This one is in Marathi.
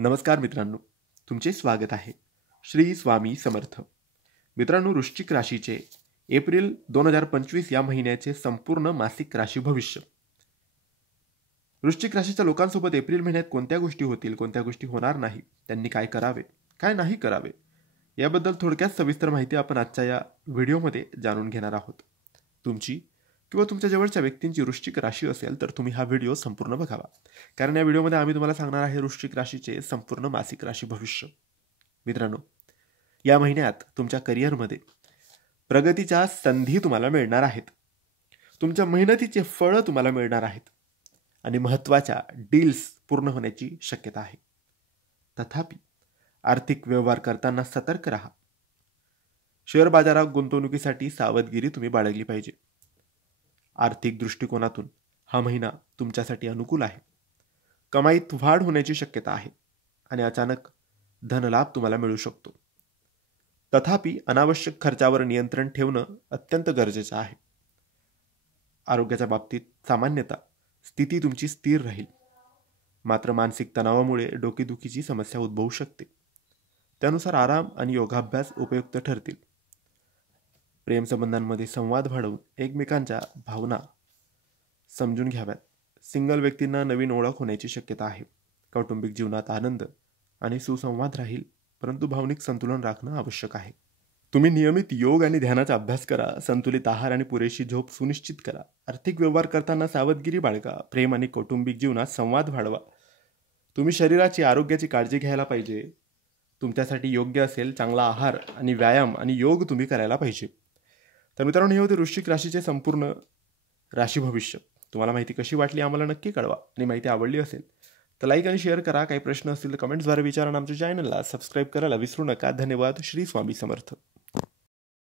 नमस्कार मित्रांनो, तुमचे स्वागत आहे. श्री स्वामी समर्थ. मित्रांनो, वृश्चिक राशीचे एप्रिल 2025 या महिन्याचे संपूर्ण मासिक राशी भविष्य. वृश्चिक राशीच्या लोकांसोबत एप्रिल महिन्यात कोणत्या गोष्टी होतील, कोणत्या गोष्टी होणार नाही, त्यांनी काय करावे, काय नाही करावे, याबद्दल थोडक्यात सविस्तर माहिती आपण आजच्या या व्हिडिओमध्ये जाणून घेणार आहोत. तुमची किंवा तुमच्या जवळच्या व्यक्तींची वृश्चिक राशी असेल तर तुम्ही हा व्हिडिओ संपूर्ण बघावा, कारण या व्हिडिओमध्ये आम्ही तुम्हाला सांगणार आहे वृश्चिक राशीचे संपूर्ण मासिक राशी भविष्य. मित्रांनो, या महिन्यात तुमच्या करिअरमध्ये प्रगतीच्या संधी तुम्हाला मिळणार आहेत, तुमच्या मेहनतीचे फळं तुम्हाला मिळणार आहेत आणि महत्त्वाच्या डील्स पूर्ण होण्याची शक्यता आहे. तथापि आर्थिक व्यवहार करताना सतर्क राहा. शेअर बाजारात गुंतवणुकीसाठी सावधगिरी तुम्ही बाळगली पाहिजे. आर्थिक दृष्टिकोनातून हा महिना तुमच्यासाठी अनुकूल आहे. कमाईत वाढ होण्याची शक्यता आहे आणि अचानक धनलाभ तुम्हाला मिळू शकतो. तथापि अनावश्यक खर्चावर नियंत्रण ठेवणं अत्यंत गरजेचं आहे. आरोग्याच्या बाबतीत सामान्यतः स्थिती तुमची स्थिर राहील, मात्र मानसिक तणावामुळे डोकेदुखीची समस्या उद्भवू शकते. त्यानुसार आराम आणि योगाभ्यास उपयुक्त ठरतील. प्रेमसंबंधांमध्ये संवाद वाढवून एकमेकांच्या भावना समजून घ्याव्यात. सिंगल व्यक्तींना नवीन ओळख होण्याची शक्यता आहे. कौटुंबिक जीवनात आनंद आणि सुसंवाद राहील, परंतु भावनिक संतुलन राखणं आवश्यक आहे. तुम्ही नियमित योग आणि ध्यानाचा अभ्यास करा. संतुलित आहार आणि पुरेशी झोप सुनिश्चित करा. आर्थिक व्यवहार करताना सावधगिरी बाळगा. प्रेम आणि कौटुंबिक जीवनात संवाद वाढवा. तुम्ही शरीराची आरोग्याची काळजी घ्यायला पाहिजे. तुमच्यासाठी योग्य असेल चांगला आहार आणि व्यायाम आणि योग तुम्ही करायला पाहिजे. तर मित्रांनो, हे होते वृश्चिक राशीचे संपूर्ण राशी भविष्य. तुम्हाला माहिती कशी वाटली आम्हाला नक्की कळवा आणि माहिती आवडली असेल तर लाईक आणि शेअर करा. काही प्रश्न असतील तर कमेंट्सद्वारे विचारा. आमच्या चॅनलला सबस्क्राईब करायला विसरू नका. धन्यवाद. श्री स्वामी समर्थ.